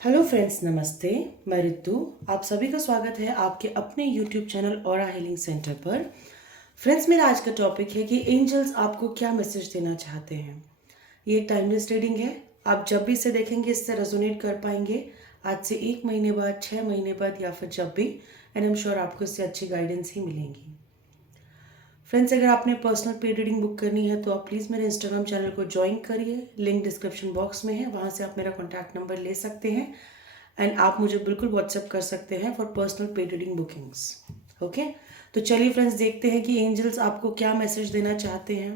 Hello friends, नमस्ते। मैं रितु। आप सभी का स्वागत है आपके अपने YouTube channel aura healing centre पर। फ्रेंड्स, मेरा आज का टॉपिक है कि एंजल्स आपको क्या मैसेज देना चाहते हैं। ये एक टाइमलेस रीडिंग है। आप जब भी इसे देखेंगे इससे रेजोनेट कर पाएंगे। आज से 1 महीने बाद, 6 महीने बाद या फिर जब भी, एंड आई एम श्योर आपको इससे अच्छी गाइडेंस ही मिलेंगी। फ्रेंड्स, अगर आपने पर्सनल पेड रीडिंग बुक करनी है तो आप प्लीज़ मेरे इंस्टाग्राम चैनल को ज्वाइन करिए। लिंक डिस्क्रिप्शन बॉक्स में है, वहाँ से आप मेरा कॉन्टैक्ट नंबर ले सकते हैं एंड आप मुझे बिल्कुल व्हाट्सएप कर सकते हैं for personal paid reading bookings. Okay, तो चलिए फ्रेंड्स, देखते हैं कि एंजल्स आपको क्या मैसेज देना चाहते हैं।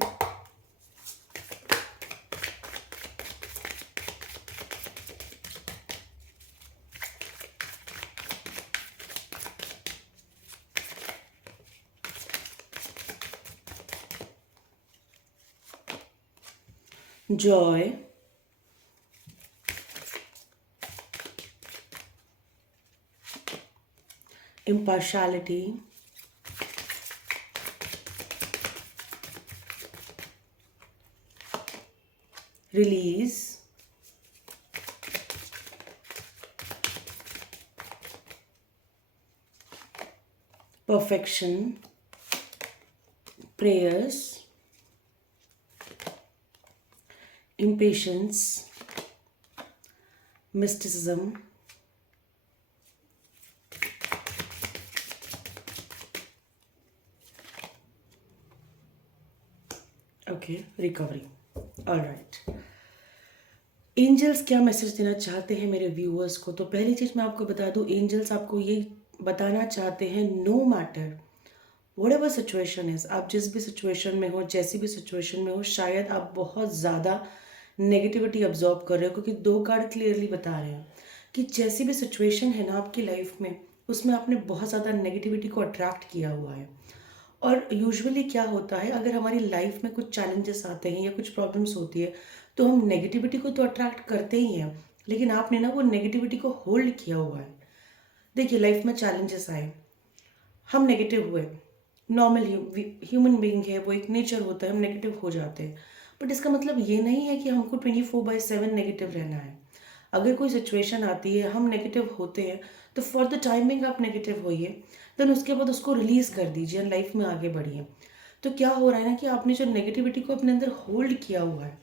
Joy, impartiality, release, perfection, prayers, impatience, mysticism, okay, recovery. All right, angels क्या मैसेज देना चाहते हैं मेरे व्यूअर्स को। तो पहली चीज़ मैं आपको बता दूं, एंजल्स आपको ये बताना चाहते हैं, no matter whatever situation is, आप जिस भी सिचुएशन में हो, जैसी भी सिचुएशन में हो, शायद आप बहुत ज़्यादा नेगेटिविटी ऑब्जॉर्व कर रहे हो, क्योंकि दो कार्ड क्लियरली बता रहे हैं कि जैसी भी सिचुएशन है ना आपकी लाइफ में, उसमें आपने बहुत ज़्यादा नेगेटिविटी को अट्रैक्ट किया हुआ है। और यूजुअली क्या होता है, अगर हमारी लाइफ में कुछ चैलेंजेस आते हैं या कुछ प्रॉब्लम्स होती है तो हम नेगेटिविटी को तो अट्रैक्ट करते ही हैं, लेकिन आपने ना वो नेगेटिविटी को होल्ड किया हुआ है। देखिए, लाइफ में चैलेंजेस आए, हम नेगेटिव हुए, नॉर्मल ह्यूमन बीइंग है, वो एक नेचर होता है, हम नेगेटिव हो जाते हैं। बट इसका मतलब ये नहीं है कि हमको 24/7 नेगेटिव रहना है। अगर कोई सिचुएशन आती है, हम नेगेटिव होते हैं, तो फॉर द टाइमिंग आप नेगेटिव होइए, देन उसके बाद उसको रिलीज़ कर दीजिए एंड लाइफ में आगे बढ़िए। तो क्या हो रहा है ना कि आपने जो नेगेटिविटी को अपने अंदर होल्ड किया हुआ है,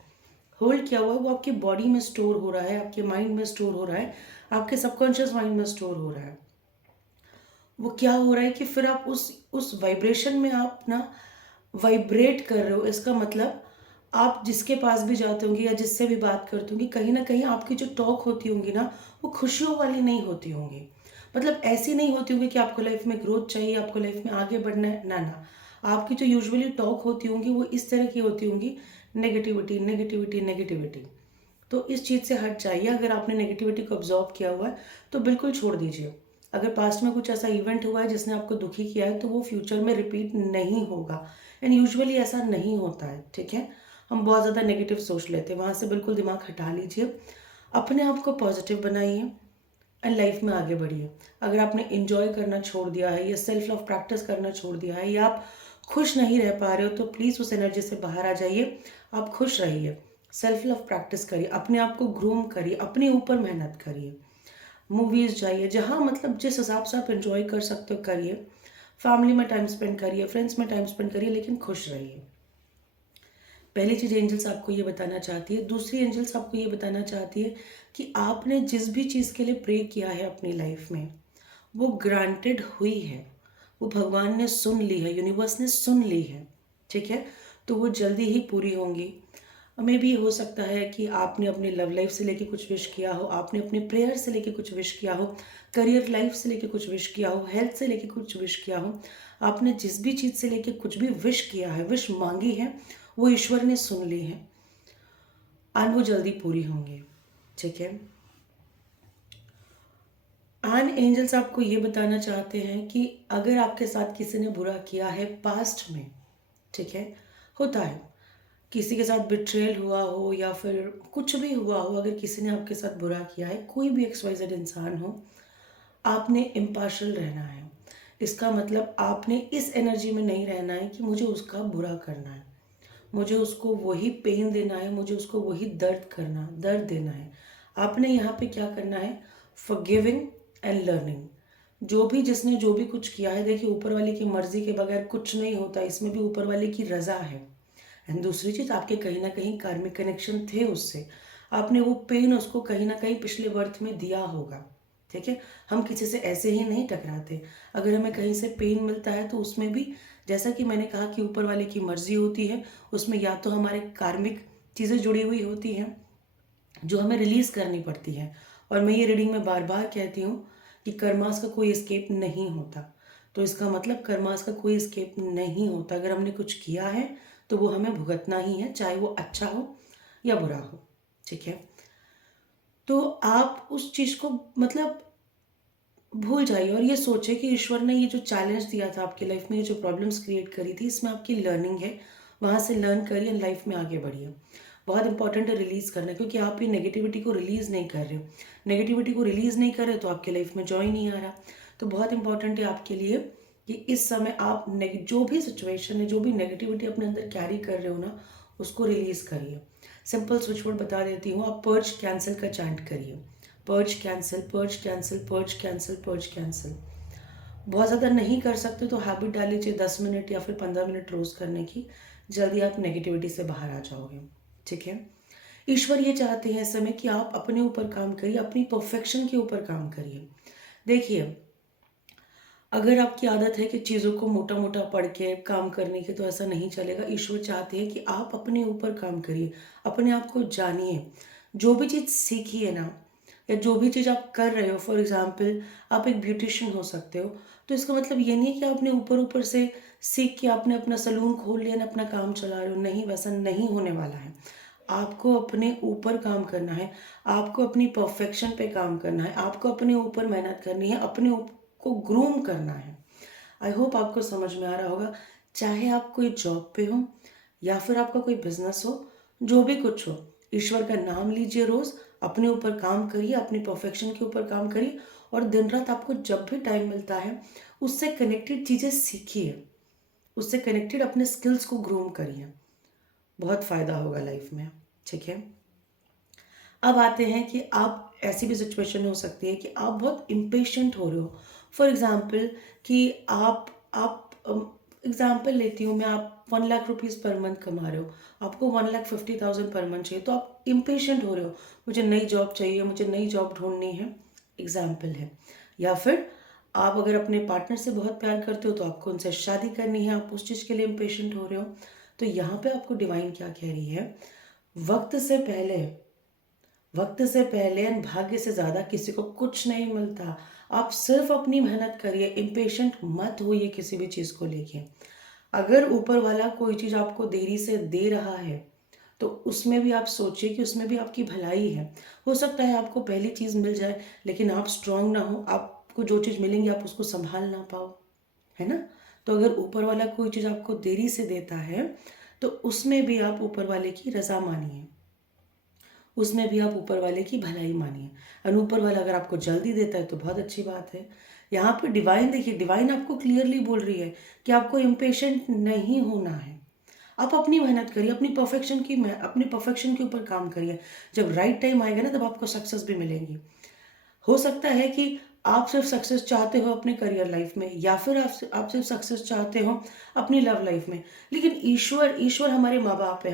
वो आपकी बॉडी में स्टोर हो रहा है, आपके माइंड में स्टोर हो रहा है, आपके सबकॉन्शियस माइंड में स्टोर हो रहा है। वो क्या हो रहा है कि फिर आप उस वाइब्रेशन में आप ना वाइब्रेट कर रहे हो। इसका मतलब आप जिसके पास भी जाते होंगे या जिससे भी बात करते होंगे, कहीं ना कहीं आपकी जो टॉक होती होंगी ना, वो खुशियों वाली नहीं होती होंगी। मतलब ऐसी नहीं होती होंगी कि आपको लाइफ में ग्रोथ चाहिए, आपको लाइफ में आगे बढ़ना है, ना ना। आपकी जो यूजुअली टॉक होती होंगी वो इस तरह की होती होंगी, नेगेटिविटी नेगेटिविटी नेगेटिविटी। तो इस चीज़ से हट जाइए। अगर आपने नेगेटिविटी को ऑब्जॉर्व किया हुआ है तो बिल्कुल छोड़ दीजिए। अगर पास्ट में कुछ ऐसा इवेंट हुआ है जिसने आपको दुखी किया है तो वो फ्यूचर में रिपीट नहीं होगा। एंड यूजुअली ऐसा नहीं होता है, ठीक है। हम बहुत ज़्यादा नेगेटिव सोच लेते हैं, वहाँ से बिल्कुल दिमाग हटा लीजिए, अपने आप को पॉजिटिव बनाइए एंड लाइफ में आगे बढ़िए। अगर आपने इंजॉय करना छोड़ दिया है या सेल्फ लव प्रैक्टिस करना छोड़ दिया है या आप खुश नहीं रह पा रहे हो, तो प्लीज़ उस एनर्जी से बाहर आ जाइए। आप खुश रहिए, सेल्फ लव प्रैक्टिस करिए, अपने आप को ग्रूम करिए, अपने ऊपर मेहनत करिए, मूवीज़ जाइए, जहाँ मतलब जिस हिसाब से आप इंजॉय कर सकते हो करिए, फैमिली में टाइम स्पेंड करिए, फ्रेंड्स में टाइम स्पेंड करिए, लेकिन खुश रहिए। पहली चीज़ एंजल्स आपको ये बताना चाहती है। दूसरी, एंजल्स आपको ये बताना चाहती है कि आपने जिस भी चीज़ के लिए प्रे किया है अपनी लाइफ में, वो ग्रांटेड हुई है, वो भगवान ने सुन ली है, यूनिवर्स ने सुन ली है, ठीक है। तो वो जल्दी ही पूरी होंगी। मे भी हो सकता है कि आपने अपनी लव लाइफ से लेके कुछ विश किया हो, आपने अपने प्रेयर से लेके कुछ विश किया हो, करियर लाइफ से लेके कुछ विश किया हो, हेल्थ से लेके कुछ विश किया हो। आपने जिस भी चीज़ से लेके कुछ भी विश किया है, विश मांगी है, वो ईश्वर ने सुन ली है और वो जल्दी पूरी होंगी, ठीक है। एंड एंजल्स आपको ये बताना चाहते हैं कि अगर आपके साथ किसी ने बुरा किया है पास्ट में, ठीक है, होता है, किसी के साथ बिट्रेल हुआ हो या फिर कुछ भी हुआ हो, अगर किसी ने आपके साथ बुरा किया है, कोई भी XYZ इंसान हो, आपने इम्पार्शल रहना है। इसका मतलब आपने इस एनर्जी में नहीं रहना है कि मुझे उसका बुरा करना है, मुझे उसको वही पेन देना है, मुझे उसको वही दर्द देना है। आपने यहाँ पे क्या करना है, फॉरगिविंग एंड लर्निंग। जिसने जो भी कुछ किया है, देखिए ऊपर वाले की मर्जी के बगैर कुछ नहीं होता, इसमें भी ऊपर वाले की रजा है। एंड दूसरी चीज़, आपके कहीं ना कहीं कार्मिक कनेक्शन थे उससे, आपने वो पेन उसको कहीं ना कहीं पिछले बर्थ में दिया होगा। ठीक है, हम किसी से ऐसे ही नहीं टकराते। अगर हमें कहीं से पेन मिलता है तो उसमें भी, जैसा कि मैंने कहा कि ऊपर वाले की मर्जी होती है, उसमें या तो हमारे कार्मिक चीज़ें जुड़ी हुई होती हैं जो हमें रिलीज़ करनी पड़ती हैं। और मैं ये रीडिंग में बार बार कहती हूँ कि कर्मास का कोई एस्केप नहीं होता। तो इसका मतलब कर्मास का कोई एस्केप नहीं होता। अगर हमने कुछ किया है तो वो हमें भुगतना ही है, चाहे वो अच्छा हो या बुरा हो। ठीक है, तो आप उस चीज़ को मतलब भूल जाइए और ये सोचे कि ईश्वर ने ये जो चैलेंज दिया था आपकी लाइफ में, ये जो प्रॉब्लम्स क्रिएट करी थी, इसमें आपकी लर्निंग है। वहाँ से लर्न करिए, लाइफ में आगे बढ़िए। बहुत इंपॉर्टेंट है रिलीज़ करना, क्योंकि आप ये नेगेटिविटी को रिलीज़ नहीं कर रहे हो। नेगेटिविटी को रिलीज़ नहीं कर रहे तो आपके लाइफ में जॉय नहीं आ रहा। तो बहुत इंपॉर्टेंट है आपके लिए कि इस समय आप जो भी सिचुएशन है, जो भी नेगेटिविटी अपने अंदर कैरी कर रहे हो ना, उसको रिलीज़ करिए। सिंपल स्विच वर्ड बता देती हूँ, आप पर्ज कैंसिल का चैंट करिए। Purge cancel, purge cancel, purge cancel, purge cancel. बहुत ज़्यादा नहीं कर सकते तो हैबिट डाल लीजिए 10 मिनट या फिर 15 मिनट रोज़ करने की। जल्दी आप नेगेटिविटी से बाहर आ जाओगे। ठीक है, ईश्वर ये चाहते हैं इस समय कि आप अपने ऊपर काम करिए, अपनी परफेक्शन के ऊपर काम करिए। देखिए, अगर आपकी आदत है कि चीज़ों को मोटा मोटा पढ़ के काम करने की, तो ऐसा नहीं चलेगा। ईश्वर चाहते हैं कि आप अपने ऊपर काम करिए, अपने आप को जानिए। जो भी चीज़ सीखिए ना, या जो भी चीज़ आप कर रहे हो, फॉर एग्जाम्पल आप एक ब्यूटिशियन हो सकते हो, तो इसका मतलब ये नहीं है कि आपने ऊपर ऊपर से सीख के आपने अपना सलून खोल लिया ना, अपना काम चला रहे हो। नहीं, वैसा नहीं होने वाला है। आपको अपने ऊपर काम करना है, आपको अपनी परफेक्शन पे काम करना है, आपको अपने ऊपर मेहनत करनी है, अपने को ग्रूम करना है। आई होप आपको समझ में आ रहा होगा। चाहे आप कोई जॉब पे हो या फिर आपका कोई बिजनेस हो, जो भी कुछ हो, ईश्वर का नाम लीजिए रोज, अपने ऊपर काम करिए, अपनी परफेक्शन के ऊपर काम करिए। और दिन रात आपको जब भी टाइम मिलता है, उससे कनेक्टेड चीज़ें सीखिए, उससे कनेक्टेड अपने स्किल्स को ग्रूम करिए। बहुत फ़ायदा होगा लाइफ में। ठीक है, अब आते हैं कि आप, ऐसी भी सिचुएशन हो सकती है कि आप बहुत इम्पेशेंट हो रहे हो। फॉर एग्जाम्पल कि आप एग्जाम्पल लेती हूँ मैं, आप 1 लाख रुपीज़ पर मंथ कमा रहे हो, आपको 1,50,000 पर मंथ चाहिए, तो आप इम्पेशेंट हो रहे हो, मुझे नई जॉब चाहिए, मुझे नई जॉब ढूंढनी है। एग्जाम्पल है। या फिर आप अगर अपने पार्टनर से बहुत प्यार करते हो तो आपको उनसे शादी करनी है, आप उस चीज़ के लिए इम्पेशेंट हो रहे हो। तो यहाँ पे आपको डिवाइन क्या कह रही है, वक्त से पहले, वक्त से पहले एंड भाग्य से ज़्यादा किसी को कुछ नहीं मिलता। आप सिर्फ अपनी मेहनत करिए, इम्पेशेंट मत होइए किसी भी चीज़ को लेके। अगर ऊपर वाला कोई चीज़ आपको देरी से दे रहा है, तो उसमें भी आप सोचिए कि उसमें भी आपकी भलाई है। हो सकता है आपको पहली चीज़ मिल जाए, लेकिन आप स्ट्रांग ना हो, आपको जो चीज़ मिलेंगी आप उसको संभाल ना पाओ, है ना। तो अगर ऊपर वाला कोई चीज़ आपको देरी से देता है, तो उसमें भी आप ऊपर वाले की रजा मानिए, उसमें भी आप ऊपर वाले की भलाई मानिए। और ऊपर वाला अगर आपको जल्दी देता है तो बहुत अच्छी बात है। यहाँ पे डिवाइन, देखिए डिवाइन आपको क्लियरली बोल रही है कि आपको इम्पेशेंट नहीं होना है। आप अपनी मेहनत करिए, अपनी परफेक्शन के ऊपर काम करिए। जब राइट टाइम आएगा ना, तब आपको सक्सेस भी मिलेंगी। हो सकता है कि आप सिर्फ सक्सेस चाहते हो अपने करियर लाइफ में, या फिर आप सिर्फ सक्सेस चाहते हो अपनी लव लाइफ में। लेकिन ईश्वर ईश्वर हमारे माँ बाप है,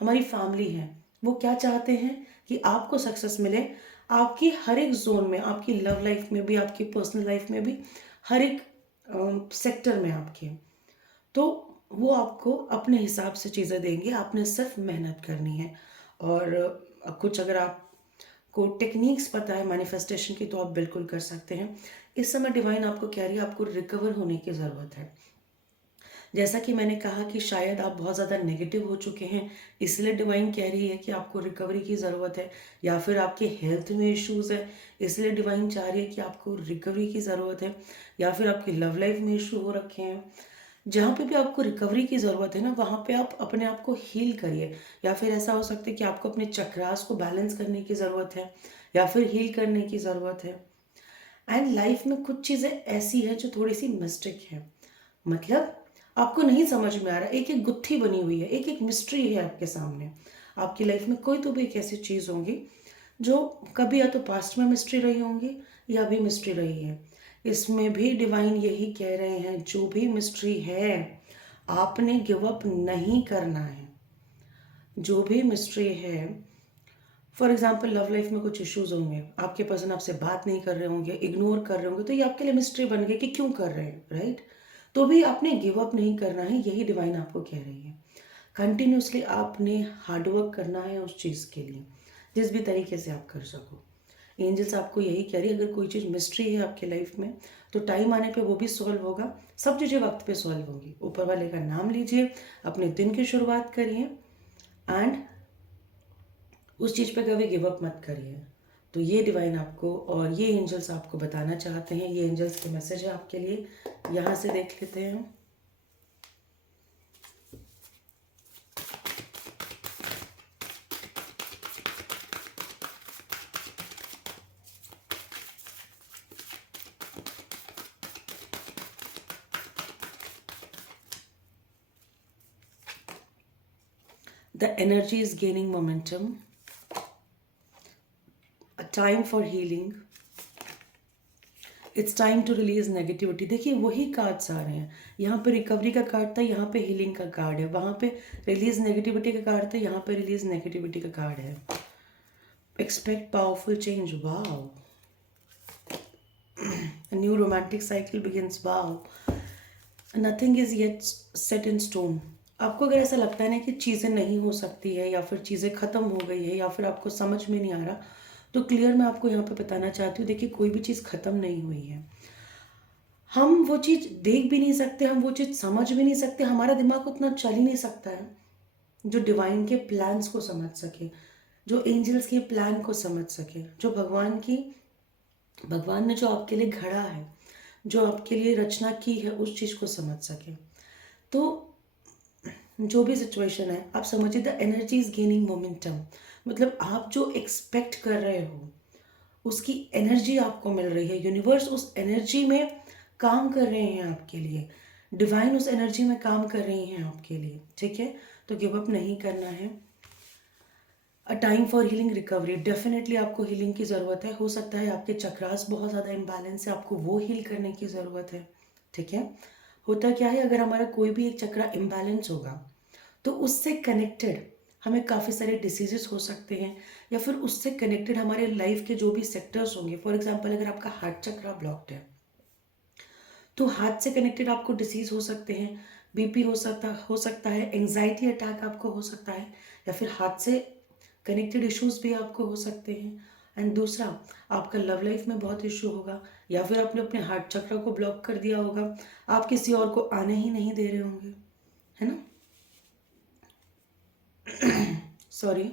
हमारी फैमिली है। वो क्या चाहते हैं कि आपको सक्सेस मिले, आपकी हर एक जोन में, आपकी लव लाइफ में भी, आपकी पर्सनल लाइफ में भी, हर एक सेक्टर में आपके। तो वो आपको अपने हिसाब से चीज़ें देंगे, आपने सिर्फ मेहनत करनी है। और कुछ अगर आपको टेक्निक्स पता है मैनिफेस्टेशन की, तो आप बिल्कुल कर सकते हैं। इस समय डिवाइन आपको कह रही है आपको रिकवर होने की ज़रूरत है। जैसा कि मैंने कहा कि शायद आप बहुत ज़्यादा नेगेटिव हो चुके हैं, इसलिए डिवाइन कह रही है कि आपको रिकवरी की ज़रूरत है। या फिर आपके हेल्थ में इश्यूज़ है, इसलिए डिवाइन चाह रही है कि आपको रिकवरी की ज़रूरत है। या फिर आपकी लव लाइफ में इशू हो रखे हैं, जहाँ पे भी आपको रिकवरी की ज़रूरत है ना, वहाँ पे आप अपने आप को हील करिए। या फिर ऐसा हो सकता है कि आपको अपने चक्रास को बैलेंस करने की ज़रूरत है, या फिर हील करने की ज़रूरत है। एंड लाइफ में कुछ चीज़ें ऐसी हैं जो थोड़ी सी मिस्टेक है, मतलब आपको नहीं समझ में आ रहा, एक एक गुत्थी बनी हुई है, एक एक मिस्ट्री है आपके सामने। आपकी लाइफ में कोई तो भी एक ऐसी चीज़ होंगी जो कभी या तो पास्ट में मिस्ट्री रही होंगी या अभी मिस्ट्री रही है। इसमें भी डिवाइन यही कह रहे हैं, जो भी मिस्ट्री है आपने गिव अप नहीं करना है। जो भी मिस्ट्री है, फॉर एग्जाम्पल लव लाइफ में कुछ इश्यूज होंगे, आपके पर्सन आपसे बात नहीं कर रहे होंगे, इग्नोर कर रहे होंगे, तो ये आपके लिए मिस्ट्री बन गई कि क्यों कर रहे हैं, राइट। तो भी आपने गिव अप नहीं करना है, यही डिवाइन आपको कह रही है। कंटिन्यूसली आपने हार्डवर्क करना है उस चीज़ के लिए, जिस भी तरीके से आप कर सको। एंजल्स आपको यही कह रही है, अगर कोई चीज़ मिस्ट्री है आपके लाइफ में तो टाइम आने पे वो भी सॉल्व होगा। सब चीज़ें वक्त पे सॉल्व होंगी। ऊपर वाले का नाम लीजिए, अपने दिन की शुरुआत करिए एंड उस चीज़ पे कभी गिव अप मत करिए। तो ये डिवाइन आपको और ये एंजल्स आपको बताना चाहते हैं, ये एंजल्स के मैसेज है आपके लिए। यहाँ से देख लेते हैं। The energy is gaining momentum. A time for healing. It's time to release negativity. देखिए वही कार्ड्स आ रहे हैं, यहाँ पे रिकवरी का कार्ड था, यहाँ पे हीलिंग का कार्ड है, वहाँ पे रिलीज नेगेटिविटी का कार्ड था, यहाँ पे रिलीज नेगेटिविटी का कार्ड है। Expect powerful change, wow. New romantic cycle begins, wow. Nothing is yet set in stone. आपको अगर ऐसा लगता है ना कि चीज़ें नहीं हो सकती है या फिर चीज़ें ख़त्म हो गई है या फिर आपको समझ में नहीं आ रहा, तो क्लियर मैं आपको यहाँ पे बताना चाहती हूँ, देखिए कोई भी चीज़ ख़त्म नहीं हुई है। हम वो चीज़ देख भी नहीं सकते, हम वो चीज़ समझ भी नहीं सकते, हमारा दिमाग उतना चल ही नहीं सकता है जो डिवाइन के प्लान्स को समझ सके, जो एंजल्स के प्लान को समझ सके, जो भगवान ने जो आपके लिए घड़ा है, जो आपके लिए रचना की है, उस चीज़ को समझ सके। तो जो भी सिचुएशन है आप समझिए, the energy is gaining momentum. मतलब आप जो एक्सपेक्ट कर रहे हो उसकी एनर्जी आपको मिल रही है। यूनिवर्स उस एनर्जी में काम कर रहे हैं आपके लिए, डिवाइन उस एनर्जी में काम कर रही हैं आपके लिए, ठीक है। तो गिव अप नहीं करना है। A time for healing recovery, definitely आपको हीलिंग की ज़रूरत है। हो सकता है आपके चक्रास बहुत ज़्यादा इम्बैलेंस है, आपको वो हील करने की ज़रूरत है, ठीक है। होता क्या है, अगर हमारा कोई भी एक चक्रा इम्बैलेंस होगा तो उससे कनेक्टेड हमें काफ़ी सारे डिसीजेस हो सकते हैं, या फिर उससे कनेक्टेड हमारे लाइफ के जो भी सेक्टर्स होंगे। फॉर एग्जांपल अगर आपका हार्ट चक्रा ब्लॉक्ड है तो हार्ट से कनेक्टेड आपको डिसीज हो सकते हैं, बीपी हो सकता है, एंजाइटी अटैक आपको हो सकता है, या फिर हार्ट से कनेक्टेड इश्यूज भी आपको हो सकते हैं। एंड दूसरा, आपका लव लाइफ में बहुत इशू होगा, या फिर आपने अपने हार्ट चक्र को ब्लॉक कर दिया होगा, आप किसी और को आने ही नहीं दे रहे होंगे, है ना। Sorry.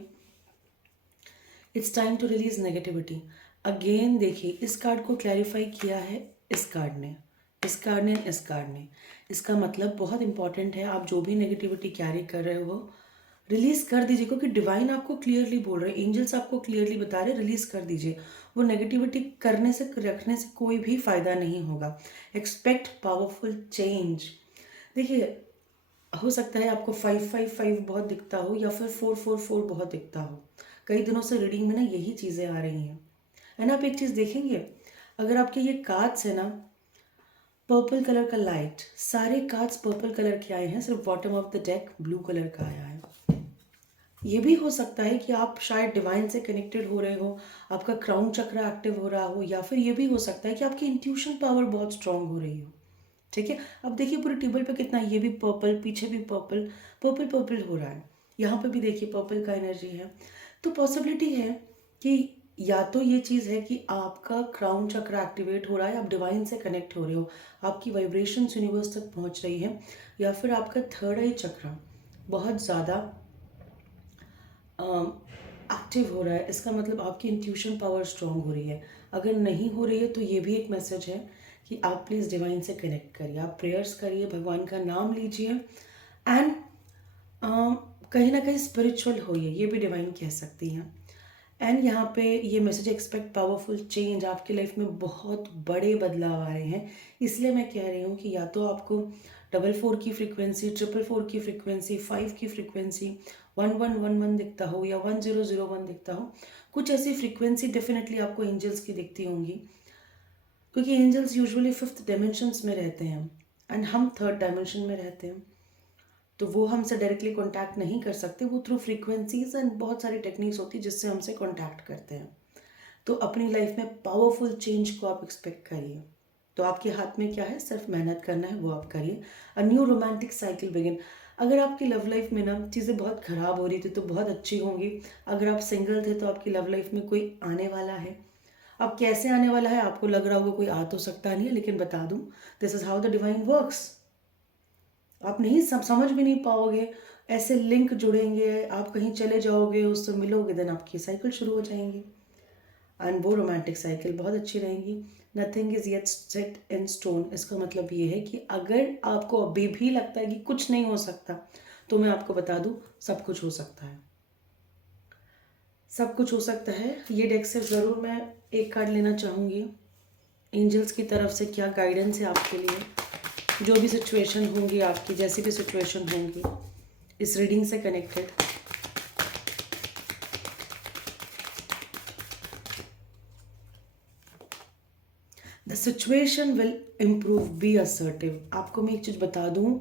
It's time to release negativity. Again देखिए, इस कार्ड को क्लैरिफाई किया है इस कार्ड ने, इस कार्ड ने, इस कार्ड ने। इसका मतलब बहुत इंपॉर्टेंट है, आप जो भी नेगेटिविटी कैरी कर रहे हो रिलीज कर दीजिए, क्योंकि डिवाइन आपको क्लियरली बोल रहे हैं, एंजल्स आपको क्लियरली बता रहे, रिलीज कर दीजिए। वो नेगेटिविटी करने से, रखने से कोई भी फायदा नहीं होगा। Expect powerful change. देखिए हो सकता है आपको 555 बहुत दिखता हो या फिर 444 बहुत दिखता हो। कई दिनों से रीडिंग में ना यही चीज़ें आ रही हैं, है ना। आप एक चीज़ देखेंगे, अगर आपके ये कार्ड्स है ना, पर्पल कलर का लाइट, सारे कार्ड्स पर्पल कलर के आए हैं, सिर्फ bottom of the deck blue colour का आया है। ये भी हो सकता है कि आप शायद डिवाइन से कनेक्टेड हो रहे हो, आपका क्राउन चक्र एक्टिव हो रहा हो, या फिर ये भी हो सकता है कि आपकी इंट्यूशन पावर बहुत स्ट्रांग हो रही हो, ठीक है। अब देखिए पूरे टेबल पे कितना, ये भी पर्पल, पीछे भी पर्पल, पर्पल पर्पल हो रहा है, यहाँ पे भी देखिए पर्पल का एनर्जी है। तो पॉसिबिलिटी है कि या तो ये चीज़ है कि आपका क्राउन चक्र एक्टिवेट हो रहा है, आप डिवाइन से कनेक्ट हो रहे हो, आपकी वाइब्रेशंस यूनिवर्स तक पहुंच रही है, या फिर आपका थर्ड आई चक्र बहुत ज़्यादा एक्टिव हो रहा है। इसका मतलब आपकी इंट्यूशन पावर स्ट्रांग हो रही है। अगर नहीं हो रही है तो ये भी एक मैसेज है कि आप प्लीज़ डिवाइन से कनेक्ट करिए, आप प्रेयर्स करिए, भगवान का नाम लीजिए, एंड कहीं ना कहीं स्पिरिचुअल होइए, ये भी डिवाइन कह सकती हैं। एंड यहाँ पे ये मैसेज, एक्सपेक्ट पावरफुल चेंज। आपकी लाइफ में बहुत बड़े बदलाव आ रहे हैं, इसलिए मैं कह रही हूँ कि या तो आपको 44 की फ्रीक्वेंसी, 444 की फ्रीक्वेंसी, 5 की फ्रीक्वेंसी, 1111 दिखता हो या 1001 दिखता हो, कुछ ऐसी फ्रीक्वेंसी डेफिनेटली आपको एंजल्स की दिखती होंगी, क्योंकि एंजल्स यूजुअली फिफ्थ डायमेंशंस में रहते हैं एंड हम थर्ड डायमेंशन में रहते हैं। तो वो हमसे डायरेक्टली कांटेक्ट नहीं कर सकते, वो थ्रू फ्रीक्वेंसीज एंड बहुत सारी टेक्निक्स होती है जिससे हमसे कांटेक्ट करते हैं। तो अपनी लाइफ में पावरफुल चेंज को आप एक्सपेक्ट करिए। तो आपके हाथ में क्या है, सिर्फ मेहनत करना है, वो आप करिए। A new romantic cycle begin. अगर आपकी लव लाइफ में ना चीज़ें बहुत ख़राब हो रही थी तो बहुत अच्छी होंगी। अगर आप सिंगल थे तो आपकी लव लाइफ में कोई आने वाला है। अब कैसे आने वाला है आपको लग रहा होगा कोई आ तो सकता नहीं है, लेकिन बता दूं, this is how the divine works. आप नहीं समझ भी नहीं पाओगे, ऐसे लिंक जुड़ेंगे, आप कहीं चले जाओगे, उससे मिलोगे, देन आपकी साइकिल शुरू हो जाएंगी एंड वो रोमांटिक साइकिल बहुत अच्छी रहेंगी। Nothing is yet set in stone. इसका मतलब ये है कि अगर आपको अभी भी लगता है कि कुछ नहीं हो सकता, तो मैं आपको बता दूं, सब कुछ हो सकता है। सब कुछ हो सकता है। ये डेक से ज़रूर मैं एक कार्ड लेना चाहूँगी, एंजल्स की तरफ से क्या गाइडेंस है आपके लिए, जो भी सिचुएशन होंगी आपकी, जैसी भी सिचुएशन होंगी इस रीडिंग से connected. The situation will improve, be assertive. आपको मैं एक चीज़ बता दूँ,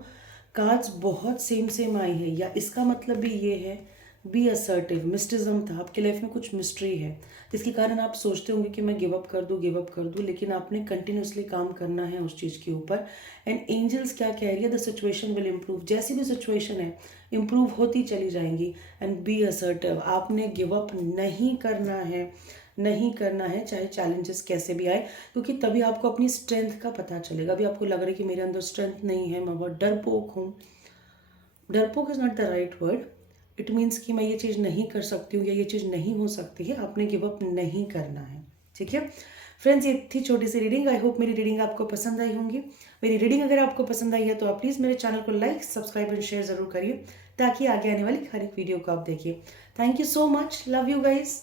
कार्ड्स बहुत सेम सेम आई है, या इसका मतलब भी ये है, बी असर्टिव। मिस्टिज्म था, आपकी लाइफ में कुछ मिस्ट्री है जिसके कारण आप सोचते होंगे कि मैं गिव अप कर दूँ, लेकिन आपने कंटिन्यूसली काम करना है उस चीज़ के ऊपर। एंड एंजल्स क्या कह रही है, द सिचुएशन विल इम्प्रूव। जैसी भी सिचुएशन है इम्प्रूव होती चली जाएंगी। एंड बी असर्टिव, आपने गिव अप नहीं करना है, नहीं करना है, चाहे चैलेंजेस कैसे भी आए, क्योंकि तभी आपको अपनी स्ट्रेंथ का पता चलेगा। अभी आपको लग रहा है कि मेरे अंदर स्ट्रेंथ नहीं है, मैं बहुत डरपोक हूँ। डरपोक is not the right word. It means कि मैं ये चीज़ नहीं कर सकती हूँ या ये चीज़ नहीं हो सकती है, आपने गिव अप नहीं करना है। ठीक है फ्रेंड्स, ये थी छोटी सी रीडिंग। आई होप मेरी रीडिंग आपको पसंद आई होंगी। मेरी रीडिंग अगर आपको पसंद आई है तो आप प्लीज़ मेरे चैनल को लाइक, सब्सक्राइब एंड शेयर ज़रूर करिए, ताकि आगे आने वाली हर एक वीडियो को आप देखिए। Thank you so much, love you guys.